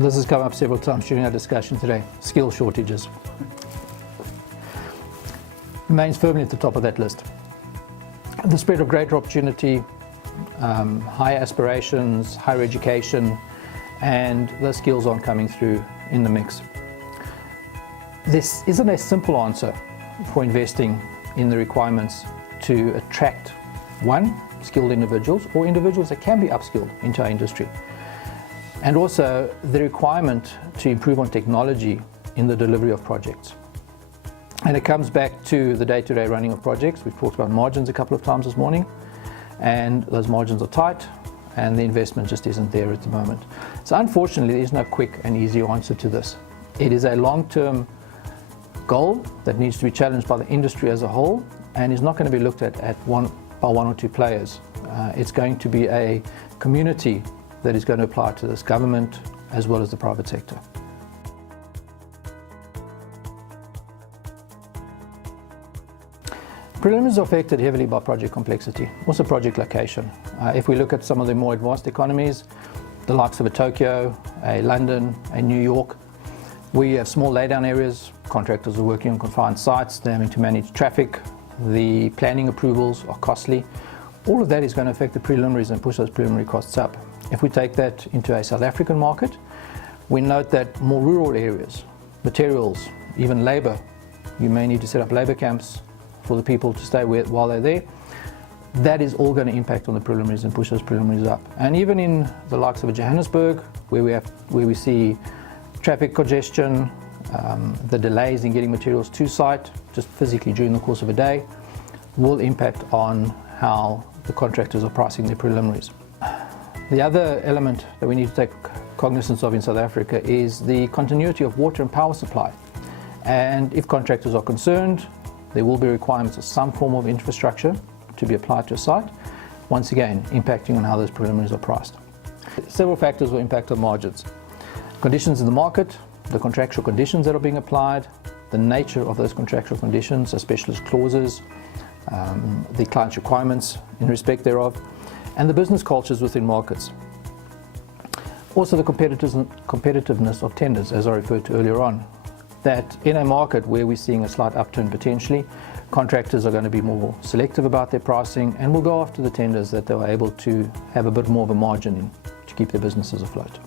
This has come up several times during our discussion today. Skill shortages remains firmly at the top of that list. The spread of greater opportunity, high aspirations, higher education, and those skills aren't coming through in the mix. This isn't a simple answer for investing in the requirements to attract, one, skilled individuals or individuals that can be upskilled into our industry, and also the requirement to improve on technology in the delivery of projects. And it comes back to the day-to-day running of projects. We've talked about margins a couple of times this morning, and those margins are tight and the investment just isn't there at the moment. So unfortunately, there's no quick and easy answer to this. It is a long-term goal that needs to be challenged by the industry as a whole and is not going to be looked at by one or two players. It's going to be a community that is going to apply to this, government as well as the private sector. Preliminaries are affected heavily by project complexity, also project location. If we look at some of the more advanced economies, the likes of a Tokyo, a London, a New York, we have small laydown areas, contractors are working on confined sites, they're having to manage traffic, the planning approvals are costly. All of that is going to affect the preliminaries and push those preliminary costs up. If we take that into a South African market, we note that more rural areas, materials, even labour, you may need to set up labour camps for the people to stay with while they're there. That is all going to impact on the preliminaries and push those preliminaries up. And even in the likes of Johannesburg, where we see traffic congestion, the delays in getting materials to site, just physically during the course of a day, will impact on how the contractors are pricing their preliminaries. The other element that we need to take cognizance of in South Africa is the continuity of water and power supply. And if contractors are concerned, there will be requirements of some form of infrastructure to be applied to a site, once again impacting on how those preliminaries are priced. Several factors will impact on margins. Conditions in the market, the contractual conditions that are being applied, the nature of those contractual conditions, so specialist clauses, the client's requirements in respect thereof, and the business cultures within markets. Also the competitiveness of tenders, as I referred to earlier on, that in a market where we're seeing a slight upturn potentially, contractors are going to be more selective about their pricing and will go after the tenders that they were able to have a bit more of a margin in to keep their businesses afloat.